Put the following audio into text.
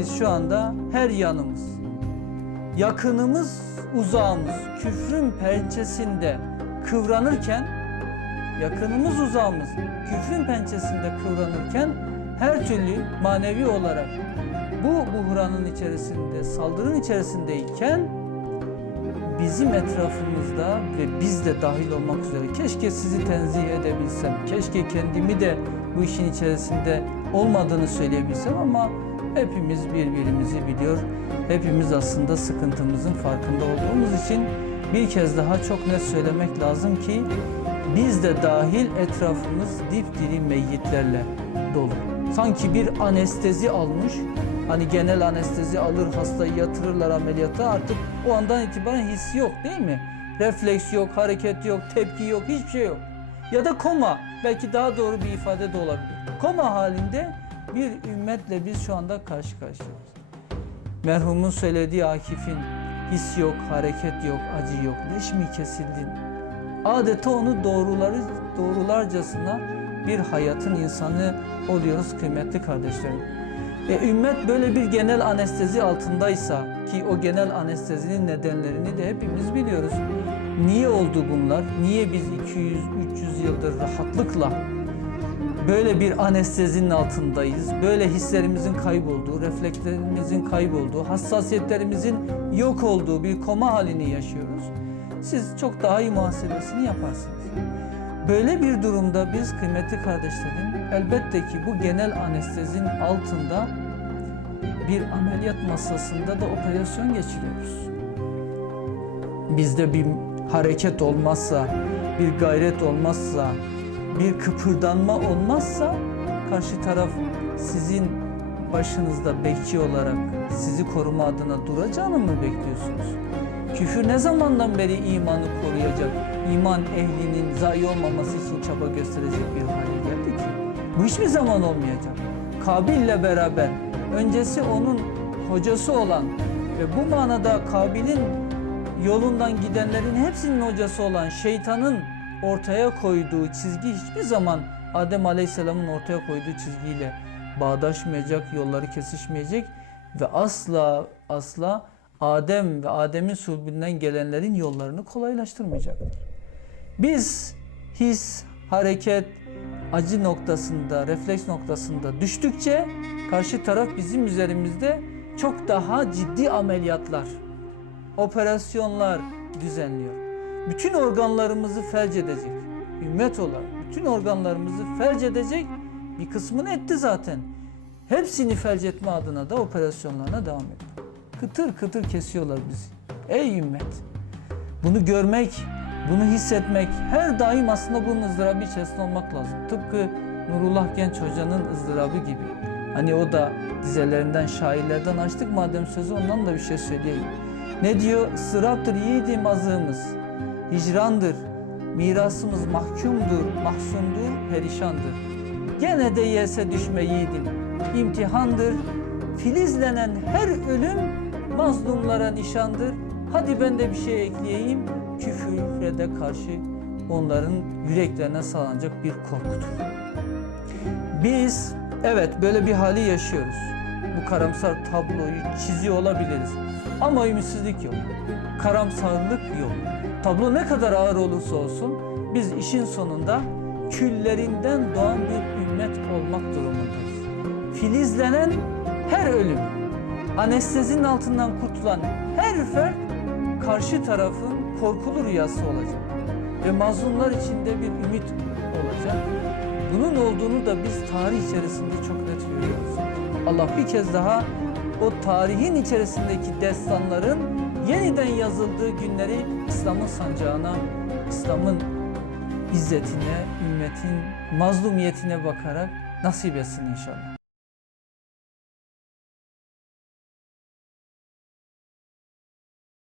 biz şu anda her yanımız, yakınımız, uzağımız küfrün pençesinde kıvranırken, yakınımız, uzağımız küfrün pençesinde kıvranırken her türlü manevi olarak bu buhranın içerisinde, saldırının içerisindeyken bizim etrafımızda ve biz de dahil olmak üzere keşke sizi tenzih edebilsem, keşke kendimi de bu işin içerisinde olmadığını söyleyebilsem ama hepimiz birbirimizi biliyor. Hepimiz aslında sıkıntımızın farkında olduğumuz için bir kez daha çok net söylemek lazım ki biz de dahil etrafımız dipdiri meyyitlerle dolu. Sanki bir anestezi almış, hani genel anestezi alır hastayı yatırırlar ameliyata artık o andan itibaren his yok değil mi? Refleks yok, hareket yok, tepki yok, hiçbir şey yok. Ya da koma, belki daha doğru bir ifade de olabilir. Koma halinde bir ümmetle biz şu anda karşı karşıyayız. Merhumun söylediği Akif'in his yok, hareket yok, acı yok, leş mi kesildin? Adeta onu doğruları doğrularcasına bir hayatın insanı oluyoruz kıymetli kardeşlerim. E, ümmet böyle bir genel anestezi altındaysa ki o genel anestezinin nedenlerini de hepimiz biliyoruz. Niye oldu bunlar? Niye biz 200-300 yıldır rahatlıkla böyle bir anestezinin altındayız? Böyle hislerimizin kaybolduğu, reflekslerimizin kaybolduğu, hassasiyetlerimizin yok olduğu bir koma halini yaşıyoruz. Siz çok daha iyi muhasebesini yaparsınız. Böyle bir durumda biz kıymetli kardeşlerim elbette ki bu genel anestezinin altında bir ameliyat masasında da operasyon geçiriyoruz. Bizde bir hareket olmazsa, bir gayret olmazsa, bir kıpırdanma olmazsa karşı taraf sizin başınızda bekçi olarak sizi koruma adına duracağını mı bekliyorsunuz? Küfür ne zamandan beri imanı koruyacak, iman ehlinin zayi olmaması için çaba gösterecek bir hale geldi ki? Bu hiçbir zaman olmayacak. Kabil'le beraber öncesi onun hocası olan ve bu manada Kabil'in yolundan gidenlerin hepsinin hocası olan şeytanın ortaya koyduğu çizgi hiçbir zaman Adem Aleyhisselam'ın ortaya koyduğu çizgiyle bağdaşmayacak, yolları kesişmeyecek ve asla asla Adem ve Adem'in sulbünden gelenlerin yollarını kolaylaştırmayacaktır. Biz his, hareket, acı noktasında, refleks noktasında düştükçe karşı taraf bizim üzerimizde çok daha ciddi ameliyatlar, operasyonlar düzenliyor. Bütün organlarımızı felç edecek. Ümmet olarak bütün organlarımızı felç edecek bir kısmını etti zaten. Hepsini felç etme adına da operasyonlarına devam ediyor. Kıtır kıtır kesiyorlar bizi. Ey ümmet! Bunu görmek, bunu hissetmek, her daim aslında bunun ızdırabı içerisinde olmak lazım. Tıpkı Nurullah Genç Hoca'nın ızdırabı gibi. Hani o da dizelerinden, şairlerden açtık madem sözü ondan da bir şey söyleyeyim. Ne diyor? Sıraptır yiğidim azığımız, hicrandır, mirasımız mahkumdur, mahzundur, perişandır. Gene de yese düşme yiğidim, imtihandır, filizlenen her ölüm mazlumlara nişandır. Hadi ben de bir şey ekleyeyim, küfre de karşı onların yüreklerine sağlanacak bir korkudur. Biz evet böyle bir hali yaşıyoruz. Bu karamsar tabloyu çiziyor olabiliriz. Ama ümitsizlik yok. Karamsarlık yok. Tablo ne kadar ağır olursa olsun biz işin sonunda küllerinden doğan bir ümmet olmak durumundayız. Filizlenen her ölüm, anestezinin altından kurtulan her fert karşı tarafın korkulu rüyası olacak. Ve mazlumlar içinde bir ümit olacak. Bunun olduğunu da biz tarih içerisinde çok net görüyoruz. Allah bir kez daha o tarihin içerisindeki destanların yeniden yazıldığı günleri İslam'ın sancağına, İslam'ın izzetine, ümmetin mazlumiyetine bakarak nasip etsin inşallah.